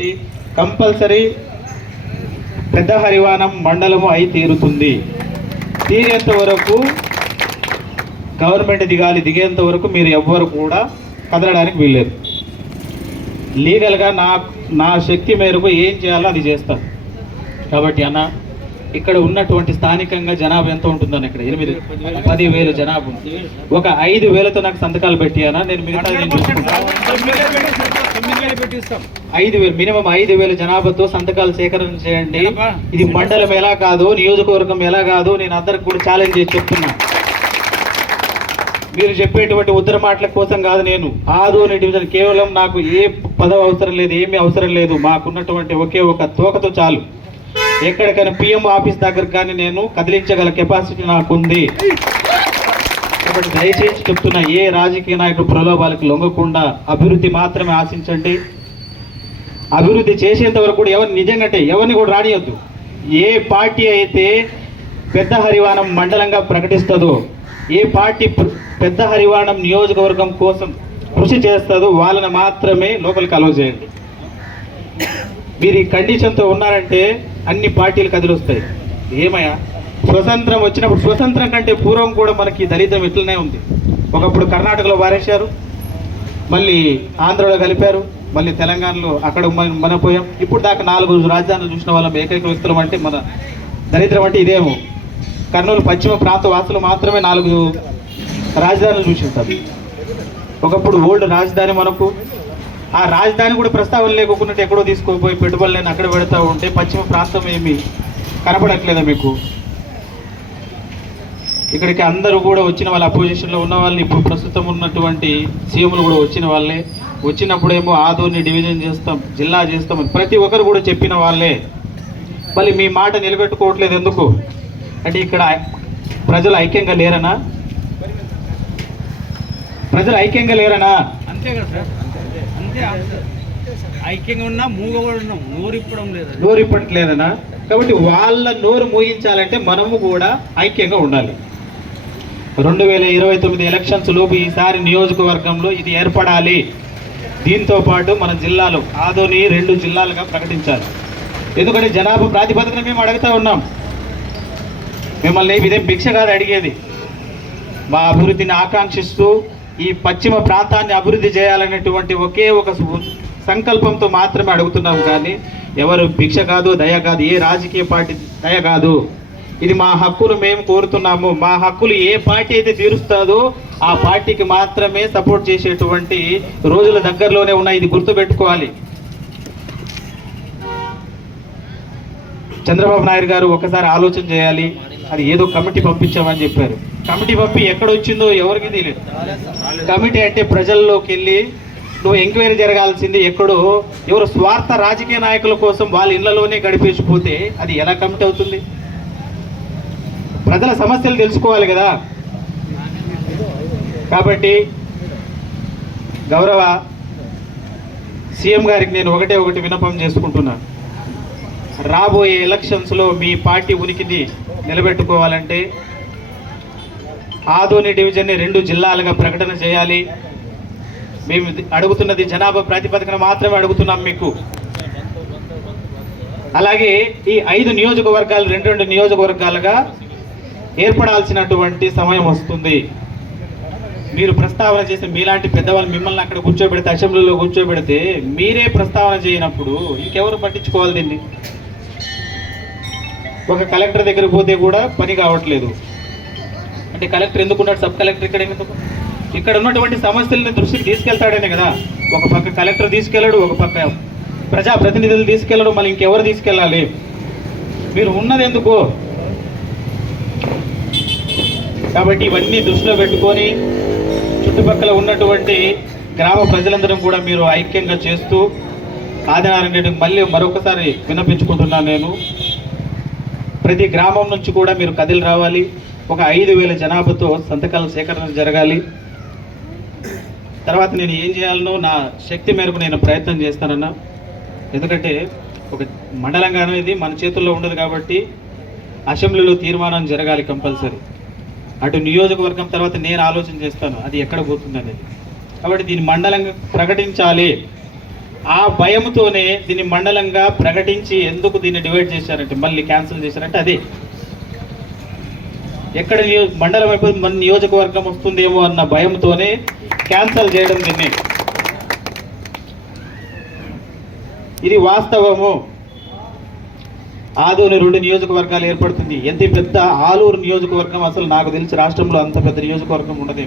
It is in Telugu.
కాబట్టి కంపల్సరీ పెద్ద హరివానం మండలము అయి తీరుతుంది. తీరేంత వరకు గవర్నమెంట్ దిగాలి దిగేంత వరకు మీరు ఎవ్వరు కూడా కదలడానికి వీల్లేదు. లీగల్గా నా నా శక్తి మేరకు ఏం చేయాలో అది చేస్తాను కాబట్టి అన్న ఇక్కడ ఉన్నటువంటి స్థానికంగా జనాభా ఎంత ఉంటుందని ఇక్కడ? ఎనిమిది పది వేలు జనాభా ఉంది. ఒక ఐదు వేలతో నాకు సంతకాలు పెట్టి నేను మిగతా ఐదు వేలు మినిమం ఐదు వేల జనాభాతో సంతకాలు సేకరణ చేయండి. ఇది మండలం ఎలా కాదు నియోజకవర్గం ఎలా కాదు నేను అందరికి కూడా ఛాలెంజ్ చేసి చెప్తున్నా. మీరు చెప్పేటువంటి ఉత్తర మాటల కోసం కాదు నేను. ఆదోని డివిజన్ కేవలం నాకు ఏ పదవి అవసరం లేదు ఏమీ అవసరం లేదు. మాకున్నటువంటి ఒకే ఒక తోకతో చాలు. ఎక్కడికైనా పిఎం ఆఫీస్ దగ్గర కానీ నేను కదిలించగల కెపాసిటీ నాకుంది. కాబట్టి దయచేసి చెప్తున్నా ఏ రాజకీయ నాయకుడు ప్రలోభాలకు లొంగకుండా అభివృద్ధి మాత్రమే ఆశించండి. అభివృద్ధి చేసేంత వరకు కూడా ఎవరిని నిజంగా ఎవరిని కూడా రానియొద్దు. ఏ పార్టీ అయితే పెద్ద హరివాణం మండలంగా ప్రకటిస్తుందో ఏ పార్టీ పెద్ద హరివాణం నియోజకవర్గం కోసం కృషి చేస్తుందో వాళ్ళని మాత్రమే లోపలికి అలవ చేయండి. మీరు ఈ కండిషన్తో ఉన్నారంటే అన్ని పార్టీలు కదిలొస్తాయి. ఏమయ్యా? స్వతంత్రం వచ్చినప్పుడు స్వతంత్రం కంటే పూర్వం కూడా మనకి దళితం ఇట్లనే ఉంది. ఒకప్పుడు కర్ణాటకలో వారేశారు. మళ్ళీ ఆంధ్రలో కలిపారు. మళ్ళీ తెలంగాణలో అక్కడ మన- మన పోయాం ఇప్పుడు దాకా నాలుగు రాజధానులు చూసిన వాళ్ళం ఏకైక వ్యక్తులం అంటే మన దరిద్రం అంటే ఇదేమో. కర్నూలు పశ్చిమ ప్రాంత వాసులు మాత్రమే నాలుగు రాజధానులు చూసింటారు. ఒకప్పుడు ఓల్డ్ రాజధాని మనకు ఆ రాజధాని కూడా ప్రస్తావన లేకుండా ఎక్కడో తీసుకుపోయి పెట్టుబడులను అక్కడ పెడతా ఉంటే పశ్చిమ ప్రాంతం ఏమి కనపడట్లేదా మీకు? ఇక్కడికి అందరూ కూడా వచ్చిన వాళ్ళు అపోజిషన్లో ఉన్న వాళ్ళని ఇప్పుడు ప్రస్తుతం ఉన్నటువంటి సీఎంలు కూడా వచ్చిన వాళ్ళే. వచ్చినప్పుడేమో ఆదోని డివిజన్ చేస్తాం జిల్లా చేస్తాం ప్రతి ఒక్కరు కూడా చెప్పిన వాళ్ళే. మళ్ళీ మీ మాట నిలబెట్టుకోవట్లేదు ఎందుకు? అంటే ఇక్కడ ప్రజలు ఐక్యంగా లేరనా? ప్రజలు ఐక్యంగా లేరనా? అంతే కదా సార్. అంతే. ఐక్యంగా ఉన్నా మూగ కూడా ఉన్నాం. నోరు ఇప్పడం లేదు నోరు ఇప్పట్లేదనా కాబట్టి వాళ్ళ నోరు మూగించాలంటే మనము కూడా ఐక్యంగా ఉండాలి. రెండు వేల ఇరవై తొమ్మిది ఎలక్షన్స్ లోపు ఈసారి నియోజకవర్గంలో ఇది ఏర్పడాలి. దీంతో పాటు మన జిల్లాలో ఆదోని రెండు జిల్లాలుగా ప్రకటించాలి. ఎందుకంటే జనాభా ప్రాతిపదికన మేము అడుగుతూ ఉన్నాం. మిమ్మల్ని ఇదే భిక్ష కాదు అడిగేది. మా అభివృద్ధిని ఆకాంక్షిస్తూ ఈ పశ్చిమ ప్రాంతాన్ని అభివృద్ధి చేయాలనేటువంటి ఒకే ఒక సంకల్పంతో మాత్రమే అడుగుతున్నాం కానీ ఎవరు భిక్ష కాదు దయ కాదు ఏ రాజకీయ పార్టీ దయ కాదు. ఇది మా హక్కులు మేము కోరుతున్నాము. మా హక్కులు ఏ పార్టీ అయితే తీరుస్తుందో ఆ పార్టీకి మాత్రమే సపోర్ట్ చేసేటువంటి రోజుల దగ్గరలోనే ఉన్నాయి. ఇది గుర్తుపెట్టుకోవాలి. చంద్రబాబు నాయుడు గారు ఒకసారి ఆలోచన చేయాలి. అది ఏదో కమిటీ పంపించామని చెప్పారు. కమిటీ పంపి ఎక్కడ వచ్చిందో ఎవరికి తెలియదు కమిటీ అంటే ప్రజల్లోకి వెళ్ళి నువ్వు ఎంక్వైరీ జరగాల్సింది ఎక్కడో. ఎవరు స్వార్థ రాజకీయ నాయకుల కోసం వాళ్ళ ఇళ్ళలోనే గడిపేసిపోతే అది ఎలా కమిటీ అవుతుంది? ప్రజల సమస్యలు తెలుసుకోవాలి కదా. కాబట్టి గౌరవ సీఎం గారికి నేను ఒకటే ఒకటి విన్నపం చేసుకుంటున్నాను రాబోయే ఎలక్షన్స్లో మీ పార్టీ ఉనికిని నిలబెట్టుకోవాలంటే ఆదోని డివిజన్ని రెండు జిల్లాలుగా ప్రకటన చేయాలి. మేము ఇది అడుగుతున్నది జనాభా ప్రాతిపదికన మాత్రమే అడుగుతున్నాం మీకు. అలాగే ఈ ఐదు నియోజకవర్గాలు రెండు రెండు నియోజకవర్గాలుగా ఏర్పడాల్సినటువంటి సమయం వస్తుంది. మీరు ప్రస్తావన చేస్తే మీలాంటి పెద్దవాళ్ళు మిమ్మల్ని అక్కడ కూర్చోబెడితే అసెంబ్లీలో కూర్చోబెడితే మీరే ప్రస్తావన చేయనప్పుడు ఇంకెవరు పట్టించుకోవాలి దీన్ని? ఒక కలెక్టర్ దగ్గర పోతే కూడా పని కావట్లేదు. అంటే కలెక్టర్ ఎందుకున్నాడు సబ్ కలెక్టర్ ఇక్కడ ఎందుకు? ఇక్కడ ఉన్నటువంటి సమస్యలను దృష్టికి తీసుకెళ్తాడనే కదా. ఒక పక్క కలెక్టర్ తీసుకెళ్ళడు ఒక పక్క ప్రజా ప్రతినిధులు తీసుకెళ్ళడు మళ్ళీ ఇంకెవరు తీసుకెళ్ళాలి? మీరు ఉన్నది ఎందుకు? కాబట్టి ఇవన్నీ దృష్టిలో పెట్టుకొని చుట్టుపక్కల ఉన్నటువంటి గ్రామ ప్రజలందరం కూడా మీరు ఐక్యంగా చేస్తూ ఆదినారాయణ రెడ్డికి మళ్ళీ మరొకసారి విన్నపించుకుంటున్నాను నేను. ప్రతి గ్రామం నుంచి కూడా మీరు కదిలి రావాలి. ఒక ఐదు వేల జనాభాతో సంతకాల సేకరణ జరగాలి. తర్వాత నేను ఏం చేయాలనో నా శక్తి మేరకు నేను ప్రయత్నం చేస్తానన్నా. ఎందుకంటే ఒక మండలంగా అనేది మన చేతుల్లో ఉండదు కాబట్టి అసెంబ్లీలో తీర్మానం జరగాలి కంపల్సరీ. అటు నియోజకవర్గం తర్వాత నేను ఆలోచన చేస్తాను అది ఎక్కడ పోతుంది అనేది కాబట్టి దీన్ని మండలంగా ప్రకటించాలి. ఆ భయంతోనే దీన్ని మండలంగా ప్రకటించి ఎందుకు దీన్ని డివైడ్ చేశారంటే మళ్ళీ క్యాన్సిల్ చేశారంటే అదే. ఎక్కడ నియో మండలం అయిపోయి మన నియోజకవర్గం వస్తుందేమో అన్న భయంతోనే క్యాన్సిల్ చేయడం దీన్ని. ఇది వాస్తవము. ఆదోని రెండు నియోజకవర్గాలు ఏర్పడుతుంది. ఎంత పెద్ద ఆలూరు నియోజకవర్గం అసలు నాకు తెలిసి రాష్ట్రంలో అంత పెద్ద నియోజకవర్గం ఉండదు